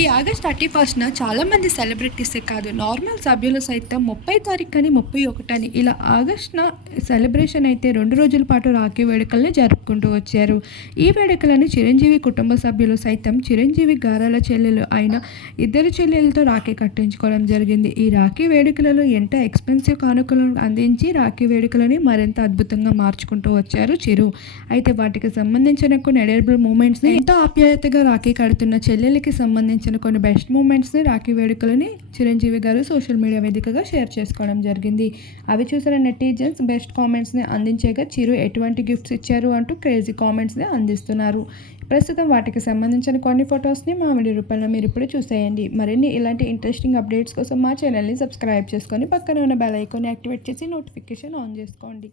ఈ August thirty ఫస్ట్న చాలామంది సెలబ్రిటీసే కాదు నార్మల్ సభ్యులు సైతం ముప్పై తారీఖు అని ముప్పై ఒకటని ఇలా ఆగస్ట్న సెలబ్రేషన్ అయితే రెండు రోజుల పాటు రాఖీ వేడుకల్ని జరుపుకుంటూ వచ్చారు. ఈ వేడుకలను చిరంజీవి కుటుంబ సభ్యులు సైతం చిరంజీవి గారాల చెల్లెలు అయిన ఇద్దరు చెల్లెలతో రాఖీ కట్టించుకోవడం జరిగింది. ఈ రాఖీ వేడుకలలో ఎంతో ఎక్స్పెన్సివ్ కానుకలను అందించి రాఖీ వేడుకలని మరింత అద్భుతంగా మార్చుకుంటూ వచ్చారు చిరు. అయితే వాటికి సంబంధించిన కొన్ని ఎడేబుల్ మూమెంట్స్ని ఎంతో ఆప్యాయతగా రాఖీ కడుతున్న చెల్లెలకి సంబంధించిన కొన్ని బెస్ట్ మూమెంట్స్ని రాఖీ వేడుకలని చిరంజీవి గారు సోషల్ మీడియా వేదికగా షేర్ చేసుకోవడం జరిగింది. అవి చూసిన నెటిజన్స్ బెస్ట్ కామెంట్స్ని అందించేగా చిరు ఎటువంటి గిఫ్ట్స్ ఇచ్చారు అంటూ క్రేజీ కామెంట్స్ని అందిస్తున్నారు. ప్రస్తుతం వాటికి సంబంధించిన కొన్ని ఫొటోస్ని మా వీడియో రూపంలో మీరు ఇప్పుడు చూసేయండి. మరిన్ని ఇలాంటి ఇంట్రెస్టింగ్ అప్డేట్స్ కోసం మా ఛానల్ని సబ్స్క్రైబ్ చేసుకొని పక్కన ఉన్న బెల్ ఐకాన్ యాక్టివేట్ చేసి నోటిఫికేషన్ ఆన్ చేసుకోండి.